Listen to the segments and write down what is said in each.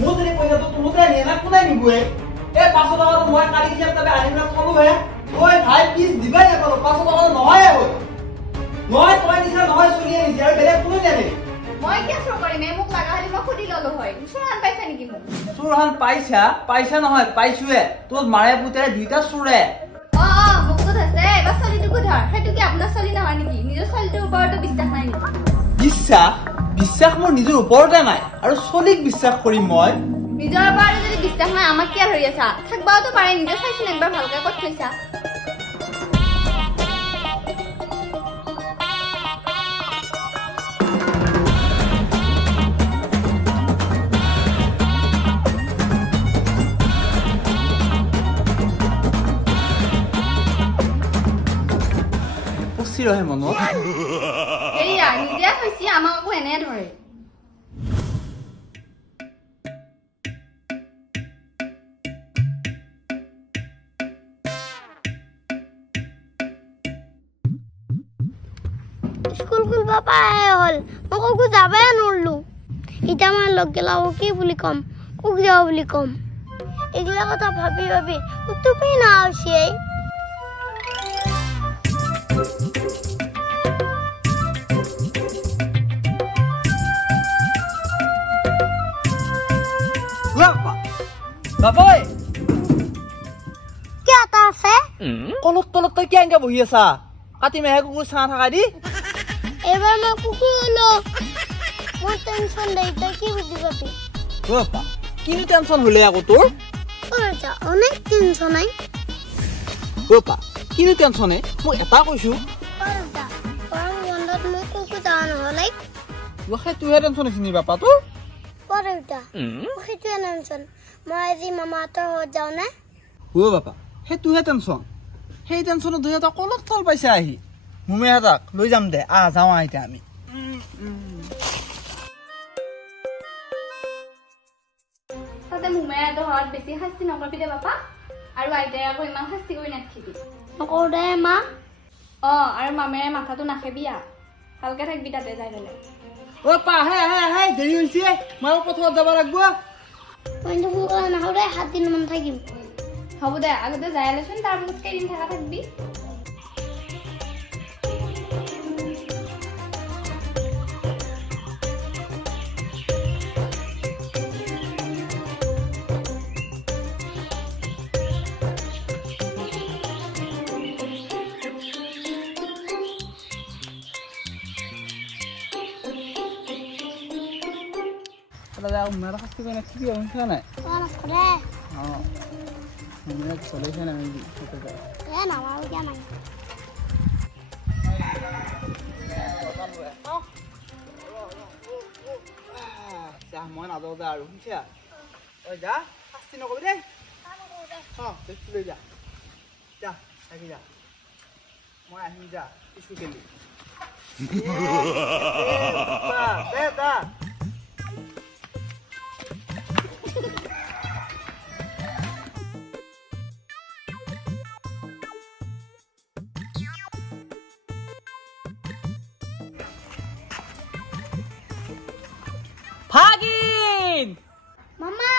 মোৰ যদি পইচাটো তোলোতে নিয়ে না কোনে নিবয়ে এই 500 টকা মই কালি কিয়া তবে আনিলা থলো হে ওই ভাই প্লিজ দিবাই না করো 500 টাকা নহয় হই নহয় তই নিছা নহয় চলি আনিছে আৰু বেলেগ কোনো জানে মই কি আছো কৰি মে মোক লাগা হলি মই খুদি ললো হয় সুৰহান পাইছা নেকি মোক সুৰহান পাইছা নহয় পাইছুৱে তোৰ মাৰে পুতেৰে দুইটা সুৰে মোক তো আছে বা চলিটো ধৰ হেতু কি আপোনাৰ চলি নহয় নেকি নিজৰ চলিটোৰ ওপৰতো বিশ্বাস নাই নেকি বিশ্বাস মোৰ নিজৰ ওপৰতে নাই আৰু চলিক বিশ্বাস কৰিম মই নিজৰ ওপৰত যদি বিশ্বাস নাই আমাক কি হৈ আছে থাকবাওতো পাৰে নিজৰ চাইছিন একবাৰ ভালকৈ কত থৈছা ৰহে মনত এইয়া নিজে কৈছি আমাকো এনে ধৰে স্কুল খুলবা পায় হল মকো যাবে নৰলু ইটা মই লগ গেলাও কি বুলি কম কুক যাও বুলি কম এগলা কথা ভাবি ভাবি তুপি না আছি বাবই কি আতা আছে কলত তই কি আনকা বহি আছা কাটি মেহে কুকুৰ ছাঁ থাকা দি এবাৰ মই কুকুৰ হলো মই টেনচন দেই তই কি বুজি পাবি বাপা কিনো টেনচন হলে আকৌ তোৰ ওটা অনেক টেনচন নাই বাপা কিনো টেনচনে মই এটা কৈছো ওটা পৰম বন্ধত মই কুকুৰ যা নহলে ওহে তুহে টেনচন আছে নি বাপা তোৰ ওটা ওহেটো টেনচন মই আজি মামাতৰ হৈ যাও না ও বাপা হে তুহে টেনচন সেই টেনচনত দুই এটা কলত তল পাইছে আহি মুমে হাতাক লৈ যাম দে যাওঁ আইতা আমি তাতে মুমে দহত বেছি শাস্তি নকৰবি দে বাপা আৰু আইতাই আকৌ ইমান শাস্তি কৰি নাথাকিবি নকৰো দে মা আৰু মামেৰে মাথাটো নাখেবিয়া ভালকে থাকবি তাতে যাই গলে ও পা হে দেৰি হৈছে মই পথত যাব লাগিব মই সোনকালে নাহো দে 7 দিন মান থাকিম হ'ব দে আগতে যাই আলচোন তাৰপিছত কেইদিন থাকা থাকবি দাদা উমাৰা শাস্তি কৰি নাথাকিবি শুনিছা নাই নকৰে উমাৰা চলাইছে নাই নামাৰো কিয় নাই মই নাযাওঁ দে আৰু শুনিছা ঐ যা শাস্তি নকবি দেই দেখি লৈ যা থাকি যা মই আহিম যা স্কুল খেলি দে Hagin! Mama!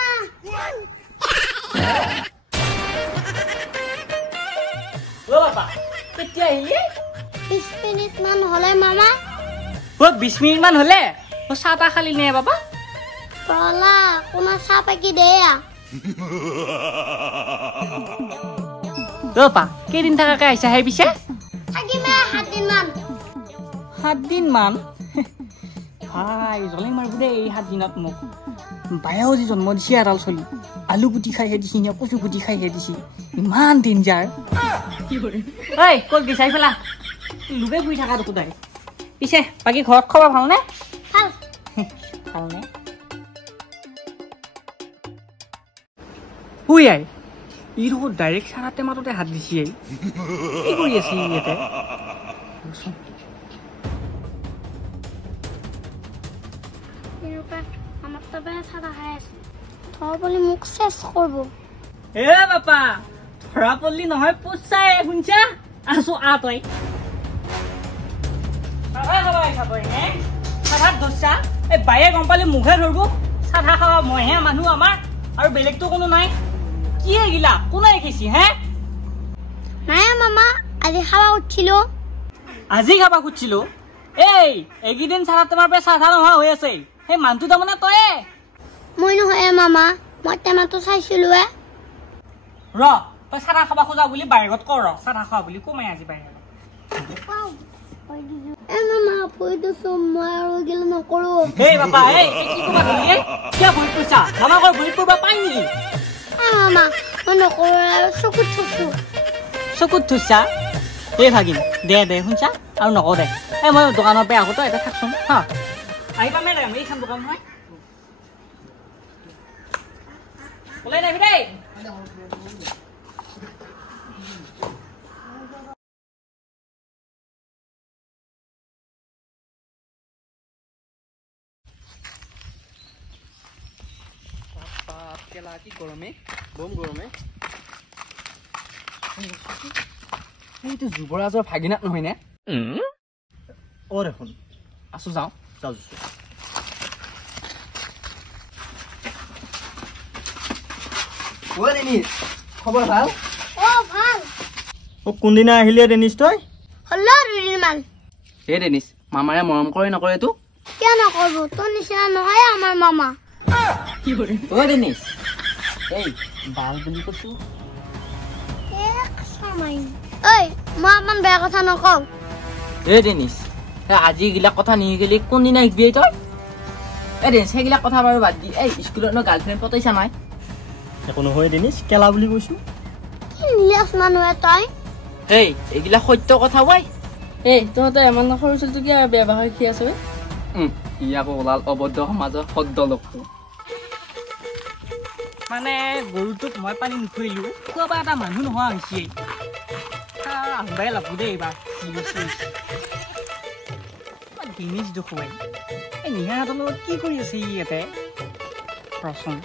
Bapak, ketia ini? 20 minit man hole mama. 20 minit man hole? Sapa kali nih bapak? Pala, kuna sapa ki deya. Bapak, kirim taka kai saya bisa? Agi me 7 din man. 7 din man? Hai, জলিং মারবো দে এই 7 দিনত মোক বায়াও যে জন্ম দিছি আৰাল চলি আলু গুটি খাই হে দিছি নে কচু গুটি খাই হে দিছি ইমান ডেঞ্জাৰ কি কৰে ঐ কল গিছাই ফেলা লুবে বুই থাকা দুকু দাই পিছে বাকি ঘৰত খবৰ ভাল নে ভাল নে হুই আই ইৰ ডাইৰেক্ট সাৰাতে মাততে হাত দিছি কি কৰি আছে ইয়াতে আমার তবে সাদা হাস ধর বলি মুখ শেষ করব এ বাপা ধরা পড়লি নহয় পুছাই শুনছা আসো আ তই খাবাই হে সাধাত দসা এই বাইয়ে গম পালি মুখে ধরবো চাধা খাওয়া মইহে মানুহ আমাৰ আৰু বেলেগতো কোনো নাই কি এগিলা কোনে খেছি হে নাই মামা আজি খাবা উঠিলো আজি খাবা খুজিছিলো এই একেদিন চাৰা তোমাৰ পৰা চাধা নোহোৱা হৈ আছে সেই মানুহটো তাৰমানে তয়ে মই নহয় মামা মই টেমাটো চাইছিলো ৰ তই চাধা খাবা খোজা বুলি বাহিৰত কৰ চাধা খাৱা বুলি কমাই আজি বাহিৰত মামা পইতো চব মই আৰু গেল নকৰো এই বাবা এই কি কবা তুমি কিয় ভুল কৈছা আমাকৰ ভুল কৰিব পাই নেকি মামা মই নকৰো আৰু চকুত থৈছা এই ভাগিন দে শুনছা আৰু নকওঁ দে এই মই দোকানৰ পৰা আহোঁ তই এটা থাকচোন হা আহিবা মেডাম এইখন দোকান হয় ওলাই নাহিবি দেই কি গৰমে বম গৰমে এইটো যুৱৰাজৰ ভাগিনাত নহয় নে দেখোন আছো যাওঁ খবৰ ভাল ভাল কোনদিনা আহিলে ডেনিছ তই হল দুদিনমান এই ডেনিছ মামাৰে মৰম কৰে নকৰে তো কিয় নকৰব তোৰ নিচিনা নহয় আমাৰ মামা অ ডেনিছ এই বাল বুলি কৈছো ঐ মই অকমান বেয়া কথা নকওঁ এই ডেনিছ আজি এইগিলাক কথা নিশিকিলি কোনদিনা শিকবি তই এই ডেনিছ সেইগিলাক কথা বাৰু বাদ দি এই স্কুলত ন গাৰ্লফ্ৰেণ্ড পতাইছা নাই একো নহয় ডেনিছ কেলা বুলি কৈছো নিলাজ মানুহে তই এই এইগিলা সত্য কথা বই এই তহঁতে ইমান সৰু ছোৱালীটো কিয় বেয়া ভাষা শিকি আছ ই আকৌ ওলাল অবদ্ধ সমাজৰ সদ্য লোকটো মানে গৰুটোক মই পানী নুখুৰিলো কোৱা এটা মানুহ নোহোৱা হৈছে আহবাই লাগো দেই এইবাৰ ডেনিছ দেখুৱাই এই নিহাহঁতৰ লগত কি কৰি আছে ই ইয়াতে ৰচোন